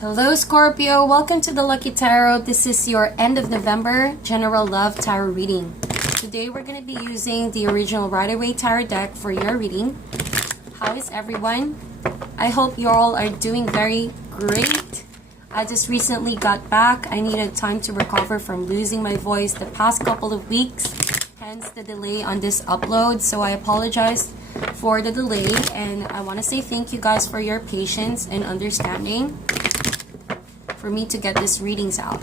Hello Scorpio, welcome to the Lucky Tarot. This is your end of November general love tarot reading. Today we're going to be using the original Rider-Waite tarot deck for your reading. How is everyone? I hope you all are doing very great. I just recently got back. I needed time to recover from losing my voice the past couple of weeks, hence the delay on this upload. So I apologize for the delay, and I want to say thank you guys for your patience and understanding for me to get these readings out.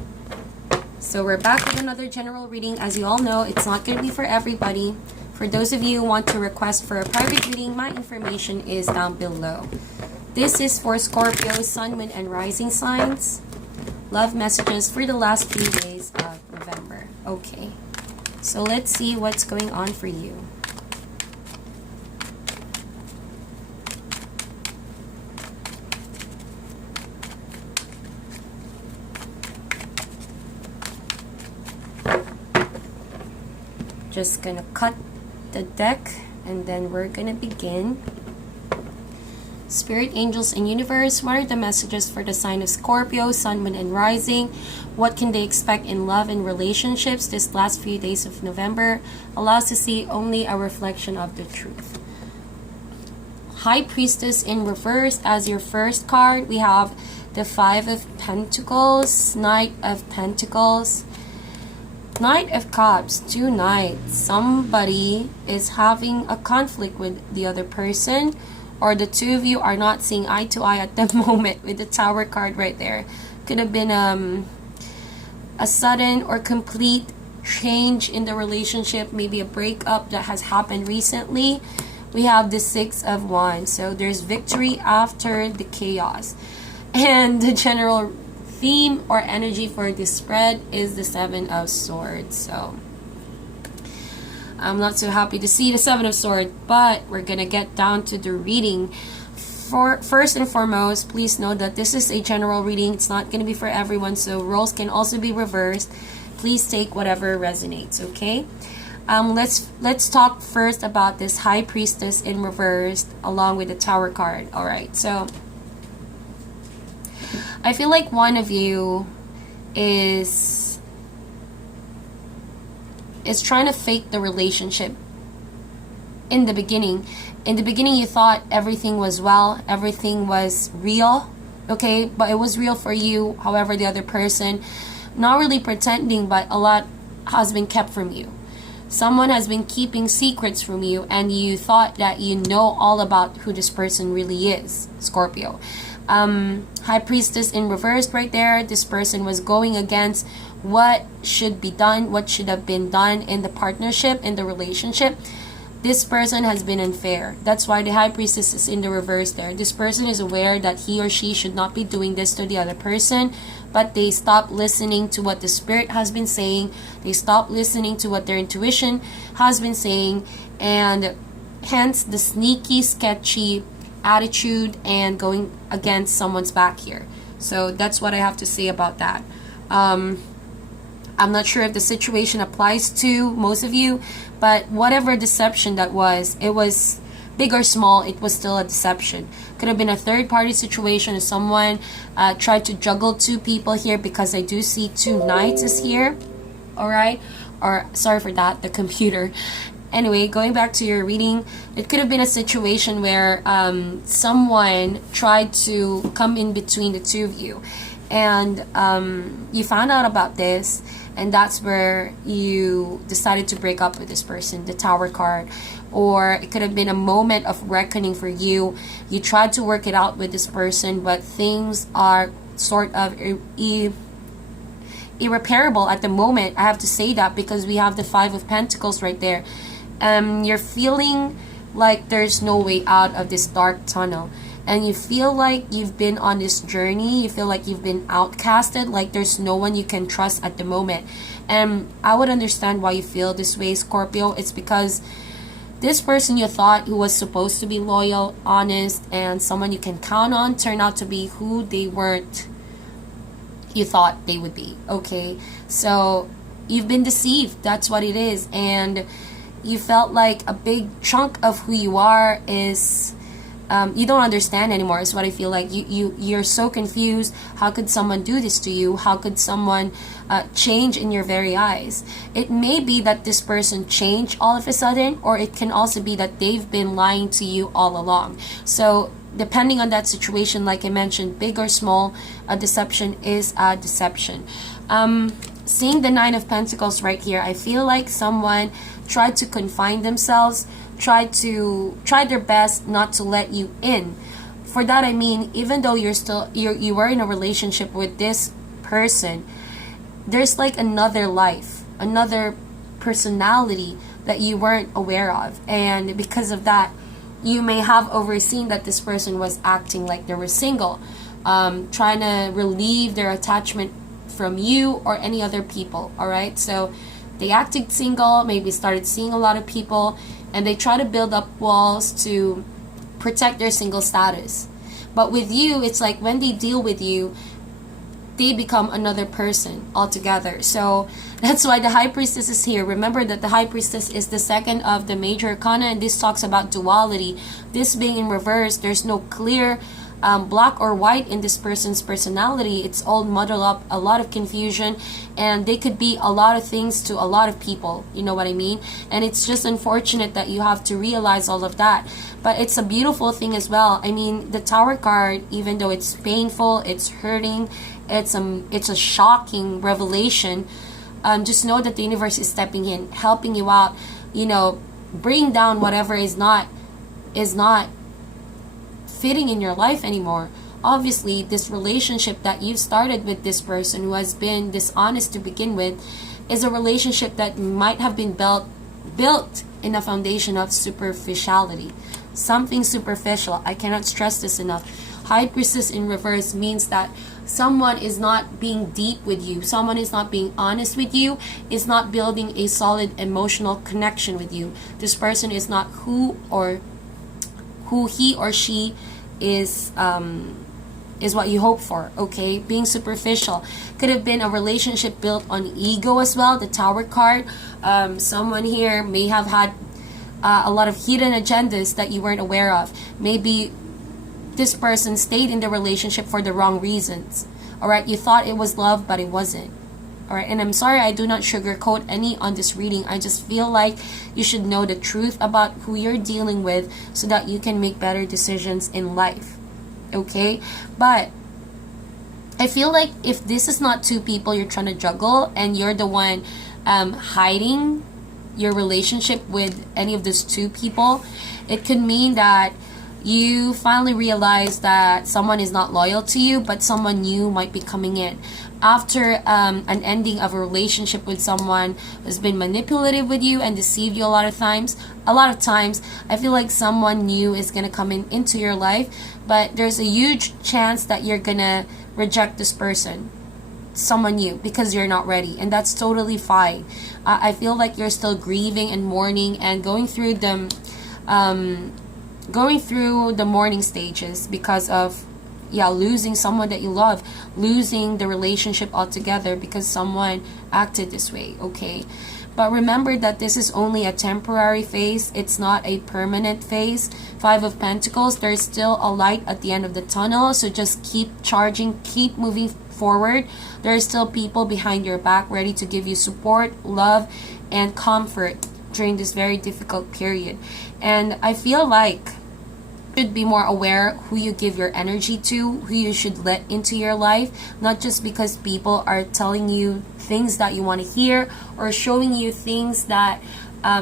So we're back with another general reading. As you all know, it's not going to be for everybody. For those of you who want to request for a private reading, my information is down below. This is for Scorpio, Sun, Moon, and Rising signs. Love messages for the last few days of November. Okay, so let's see what's going on for you. Just gonna cut the deck and then we're gonna begin. Spirit, angels, and universe, what are the messages for the sign of Scorpio, Sun, Moon, and Rising? What can they expect in love and relationships this last few days of November? Allow us to see only a reflection of the truth. High Priestess in reverse as your first card. We have the Five of Pentacles, Knight of Pentacles, Knight of Cups, two knights. Somebody is having a conflict with the other person, or the two of you are not seeing eye to eye at the moment with the Tower card right there. Could have been a sudden or complete change in the relationship, maybe a breakup that has happened recently. We have the Six of Wands, so there's victory after the chaos. And the general theme or energy for this spread is the Seven of Swords. So I'm not so happy to see the Seven of Swords, but we're gonna get down to the reading. For first and foremost, please know that this is a general reading. It's not gonna be for everyone, so roles can also be reversed. Please take whatever resonates, okay? Let's talk first about this High Priestess in reverse along with the Tower card. All right, so I feel like one of you is trying to fake the relationship in the beginning. In the beginning, you thought everything was well, everything was real, okay? But it was real for you. However, the other person, not really pretending, but a lot has been kept from you. Someone has been keeping secrets from you, and you thought that you know all about who this person really is, Scorpio. High Priestess in reverse right there. This person was going against what should be done, what should have been done in the partnership, in the relationship. This person has been unfair. That's why the High Priestess is in the reverse there. This person is aware that he or she should not be doing this to the other person, but they stop listening to what the Spirit has been saying. They stop listening to what their intuition has been saying, and hence the sneaky, sketchy attitude and going against someone's back here. So that's what I have to say about that. I'm not sure if the situation applies to most of you, but whatever deception that was, it was big or small, it was still a deception. Could have been a third party situation if someone tried to juggle two people here, because I do see two knights is here. All right, or sorry for that, the computer. Anyway, going back to your reading, it could have been a situation where someone tried to come in between the two of you, and you found out about this, and that's where you decided to break up with this person, the Tower card. Or it could have been a moment of reckoning for you. You tried to work it out with this person, but things are sort of irreparable at the moment. I have to say that because we have the Five of Pentacles right there. You're feeling like there's no way out of this dark tunnel, and you feel like you've been on this journey. You feel like you've been outcasted, like there's no one you can trust at the moment. And I would understand why you feel this way, Scorpio. It's because this person you thought who was supposed to be loyal, honest, and someone you can count on turned out to be who they weren't, you thought they would be. Okay, so you've been deceived. That's what it is. And you felt like a big chunk of who you are is you don't understand anymore is what I feel like. You're so confused. How could someone do this to you? How could someone change in your very eyes? It may be that this person changed all of a sudden, or it can also be that they've been lying to you all along. So depending on that situation, like I mentioned, big or small, a deception is a deception. Seeing the Nine of Pentacles right here, I feel like someone tried to confine themselves, tried their best not to let you in. For that I mean, even though you were in a relationship with this person, there's like another life, another personality that you weren't aware of, and because of that, you may have overseen that this person was acting like they were single, trying to relieve their attachment from you or any other people. All right, so they acted single, maybe started seeing a lot of people, and they try to build up walls to protect their single status. But with you, it's like when they deal with you, they become another person altogether. So that's why the High Priestess is here. Remember that the High Priestess is the second of the major arcana, and this talks about duality. This being in reverse, there's no clear black or white in this person's personality. It's all muddled up, a lot of confusion, and they could be a lot of things to a lot of people, you know what I mean? And it's just unfortunate that you have to realize all of that, but it's a beautiful thing as well. I mean, the Tower card, even though it's painful, it's hurting, it's a shocking revelation, just know that the universe is stepping in, helping you out, you know, bring down whatever is not fitting in your life anymore. Obviously, this relationship that you've started with this person who has been dishonest to begin with is a relationship that might have been built in a foundation of superficiality, something superficial. I cannot stress this enough. High Priestess in reverse means that someone is not being deep with you, someone is not being honest with you, is not building a solid emotional connection with you. This person is not who he or she is what you hope for. Okay, being superficial could have been a relationship built on ego as well. The Tower card, someone here may have had a lot of hidden agendas that you weren't aware of. Maybe this person stayed in the relationship for the wrong reasons. All right, you thought it was love, but it wasn't. All right, and I'm sorry, I do not sugarcoat any on this reading. I just feel like you should know the truth about who you're dealing with so that you can make better decisions in life. Okay, but I feel like if this is not two people you're trying to juggle, and you're the one hiding your relationship with any of these two people, it could mean that you finally realize that someone is not loyal to you, but someone new might be coming in. After an ending of a relationship with someone who's been manipulative with you and deceived you a lot of times, I feel like someone new is going to come into your life, but there's a huge chance that you're going to reject this person, someone new, because you're not ready, and that's totally fine. I feel like you're still grieving and mourning and going through the mourning stages because of losing someone that you love, losing the relationship altogether because someone acted this way. Okay, but remember that this is only a temporary phase, it's not a permanent phase. Five of Pentacles, there's still a light at the end of the tunnel, so just keep charging, keep moving forward. There are still people behind your back ready to give you support, love, and comfort during this very difficult period. And I feel like you should be more aware who you give your energy to, who you should let into your life, not just because people are telling you things that you want to hear or showing you things that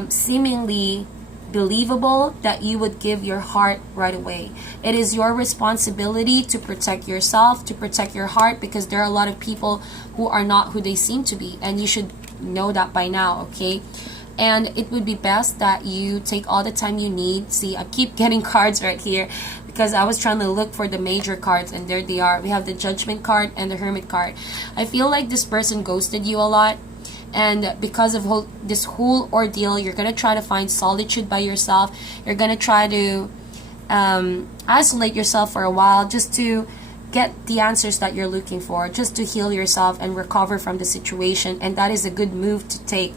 seemingly believable, that you would give your heart right away. It is your responsibility to protect yourself, to protect your heart, because there are a lot of people who are not who they seem to be, and you should know that by now. Okay, and it would be best that you take all the time you need. See, I keep getting cards right here because I was trying to look for the major cards, and there they are. We have the Judgment card and the Hermit card. I feel like this person ghosted you a lot, and because of this whole ordeal, you're gonna try to find solitude by yourself. You're gonna try to isolate yourself for a while just to get the answers that you're looking for, just to heal yourself and recover from the situation, and that is a good move to take.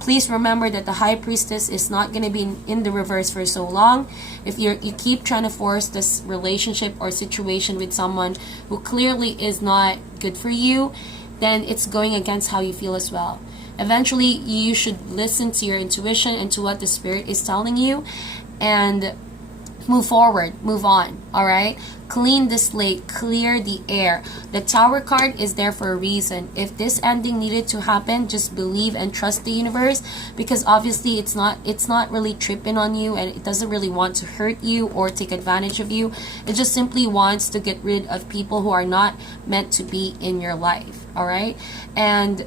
Please remember that the high priestess is not going to be in the reverse for so long. If you keep trying to force this relationship or situation with someone who clearly is not good for you, then it's going against how you feel as well. Eventually, you should listen to your intuition and to what the spirit is telling you, and move forward, move on. All right, clean the slate, clear the air. The Tower card is there for a reason. If this ending needed to happen, just believe and trust the universe, because obviously it's not really tripping on you, and it doesn't really want to hurt you or take advantage of you. It just simply wants to get rid of people who are not meant to be in your life. All right, and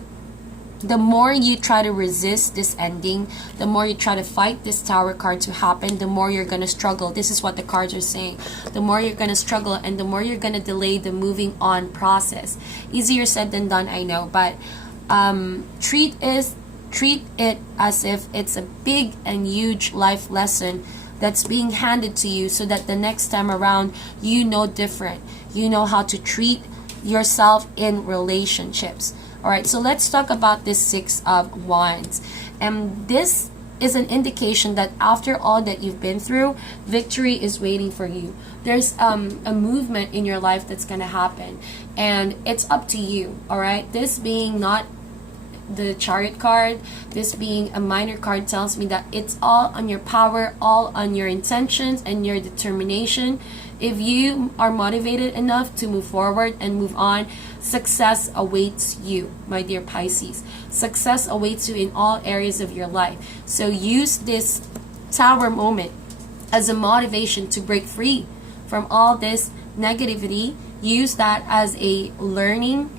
the more you try to resist this ending, the more you try to fight this Tower card to happen, the more you're going to struggle. This is what the cards are saying. The more you're going to struggle, and the more you're going to delay the moving on process. Easier said than done, I know, but treat it as if it's a big and huge life lesson that's being handed to you, so that the next time around you know different. You know how to treat yourself in relationships. All right, so let's talk about this Six of Wands. And this is an indication that after all that you've been through, victory is waiting for you. There's a movement in your life that's going to happen, and it's up to you. All right, this being not the Chariot card, this being a minor card, tells me that it's all on your power, all on your intentions and your determination. If you are motivated enough to move forward and move on, success awaits you, my dear Pisces. Success awaits you in all areas of your life. So use this Tower moment as a motivation to break free from all this negativity. Use that as a learning,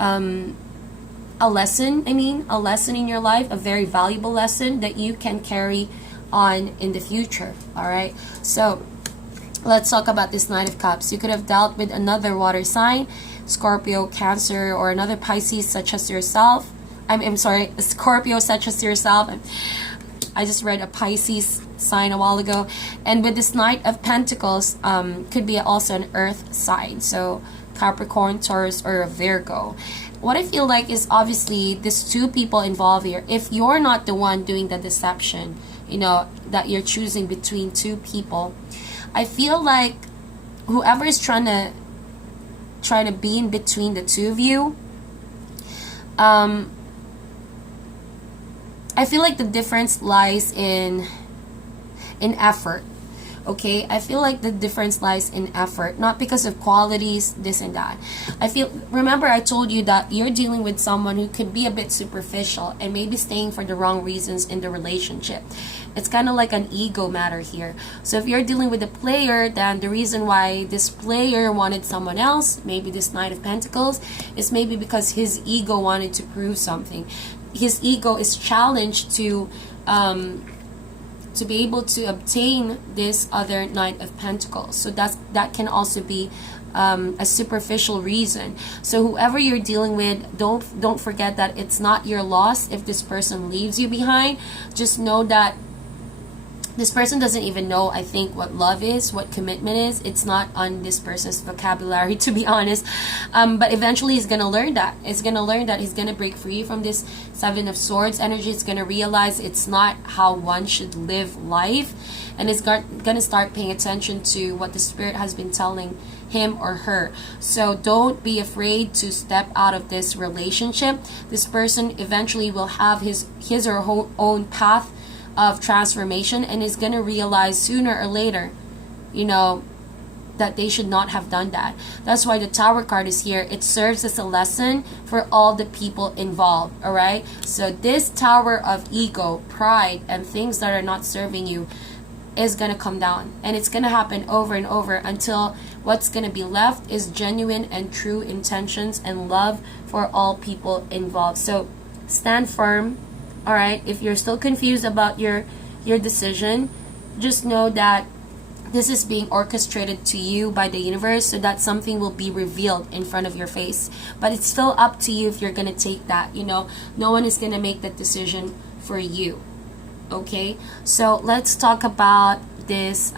a lesson in your life, a very valuable lesson that you can carry on in the future. All right, so let's talk about this Knight of Cups. You could have dealt with another water sign, Scorpio, Cancer, or another Pisces such as yourself. I'm sorry, Scorpio such as yourself. I just read a Pisces sign a while ago. And with this Knight of Pentacles, could be also an earth sign, so Capricorn, Taurus, or a Virgo. What I feel like is, obviously there's two people involved here. If you're not the one doing the deception, that you're choosing between two people, I feel like whoever is trying to be in between the two of you, I feel like the difference lies in effort. Okay, I feel like the difference lies in effort, not because of qualities, this and that. Remember I told you that you're dealing with someone who could be a bit superficial and maybe staying for the wrong reasons in the relationship. It's kind of like an ego matter here. So if you're dealing with a player, then the reason why this player wanted someone else, maybe this Knight of Pentacles, is maybe because his ego wanted to prove something. His ego is challenged to be able to obtain this other Knight of Pentacles. So that can also be a superficial reason. So whoever you're dealing with, don't forget that it's not your loss if this person leaves you behind. Just know that this person doesn't even know, I think, what love is, what commitment is. It's not on this person's vocabulary, to be honest. But eventually he's going to learn that. He's going to learn that he's going to break free from this Seven of Swords energy. He's going to realize it's not how one should live life. And he's going to start paying attention to what the Spirit has been telling him or her. So don't be afraid to step out of this relationship. This person eventually will have his or her own path of transformation, and is going to realize sooner or later, that they should not have done that. That's why the Tower card is here. It serves as a lesson for all the people involved. All right, so this Tower of ego, pride, and things that are not serving you is going to come down, and it's going to happen over and over until what's going to be left is genuine and true intentions and love for all people involved. So stand firm. All right, if you're still confused about your decision, just know that this is being orchestrated to you by the universe, so that something will be revealed in front of your face. But it's still up to you if you're going to take that. No one is going to make that decision for you. Okay, so let's talk about this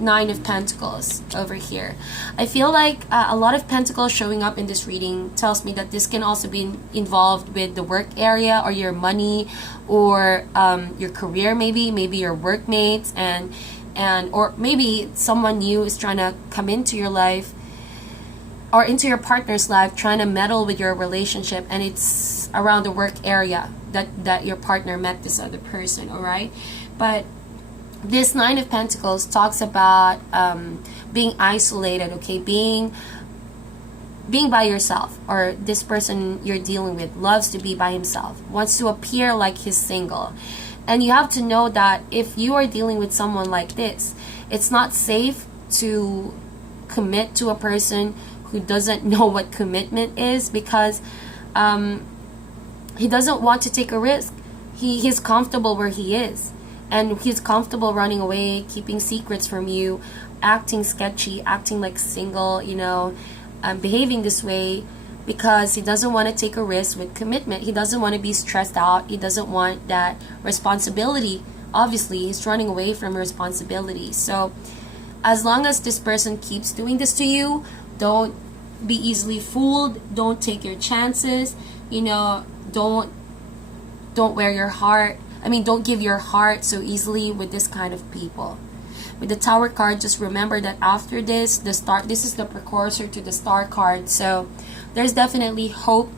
Nine of Pentacles over here. I feel like a lot of Pentacles showing up in this reading tells me that this can also be involved with the work area, or your money, or your career, maybe your workmates, and or maybe someone new is trying to come into your life or into your partner's life, trying to meddle with your relationship, and it's around the work area that your partner met this other person. All right, but this Nine of Pentacles talks about being isolated, okay, being by yourself, or this person you're dealing with loves to be by himself, wants to appear like he's single. And you have to know that if you are dealing with someone like this, it's not safe to commit to a person who doesn't know what commitment is, because he doesn't want to take a risk. He's comfortable where he is, and he's comfortable running away, keeping secrets from you, acting sketchy, acting like single, you know, behaving this way because he doesn't want to take a risk with commitment. He doesn't want to be stressed out. He doesn't want that responsibility. Obviously, he's running away from responsibility. So as long as this person keeps doing this to you, don't be easily fooled. Don't take your chances. You know, don't wear your heart. Don't give your heart so easily with this kind of people. With the Tower card, just remember that after this, this is the precursor to the Star card. So there's definitely hope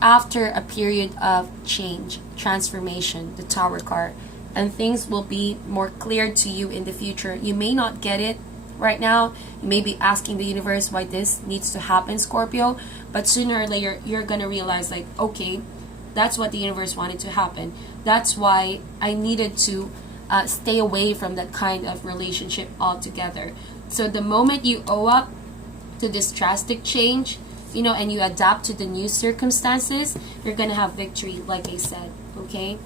after a period of change, transformation, the Tower card. And things will be more clear to you in the future. You may not get it right now. You may be asking the universe why this needs to happen, Scorpio. But sooner or later, you're going to realize, like, okay, that's what the universe wanted to happen. That's why I needed to stay away from that kind of relationship altogether. So the moment you owe up to this drastic change, you know, and you adapt to the new circumstances, you're going to have victory, like I said, okay?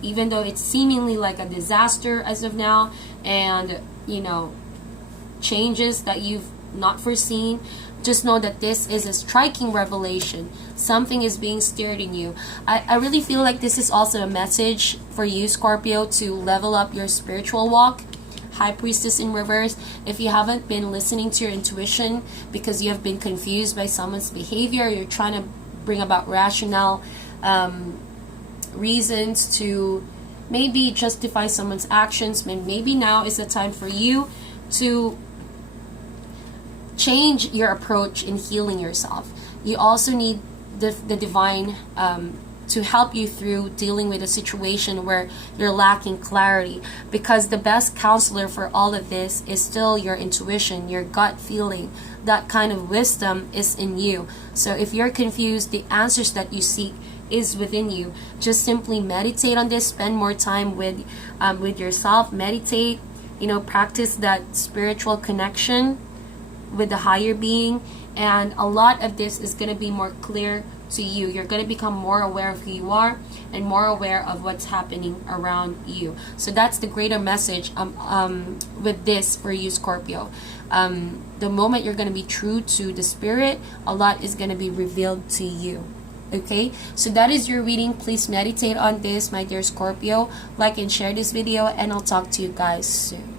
Even though it's seemingly like a disaster as of now, and, you know, changes that you've not foreseen, just know that this is a striking revelation. Something is being stirred in you. I really feel like this is also a message for you, Scorpio, to level up your spiritual walk. High Priestess in reverse. If you haven't been listening to your intuition because you have been confused by someone's behavior, you're trying to bring about rational reasons to maybe justify someone's actions, maybe now is the time for you to change your approach in healing yourself. You also need the divine to help you through dealing with a situation where you're lacking clarity, because the best counselor for all of this is still your intuition, your gut feeling. That kind of wisdom is in you. So if you're confused, the answers that you seek is within you. Just simply meditate on this. Spend more time with yourself. Meditate, you know, practice that spiritual connection with the higher being, and a lot of this is going to be more clear to you. You're going to become more aware of who you are and more aware of what's happening around you. So that's the greater message with this for you, Scorpio. The moment you're going to be true to the spirit, a lot is going to be revealed to you. Okay, so that is your reading. Please meditate on this, my dear Scorpio. Like and share this video, and I'll talk to you guys soon.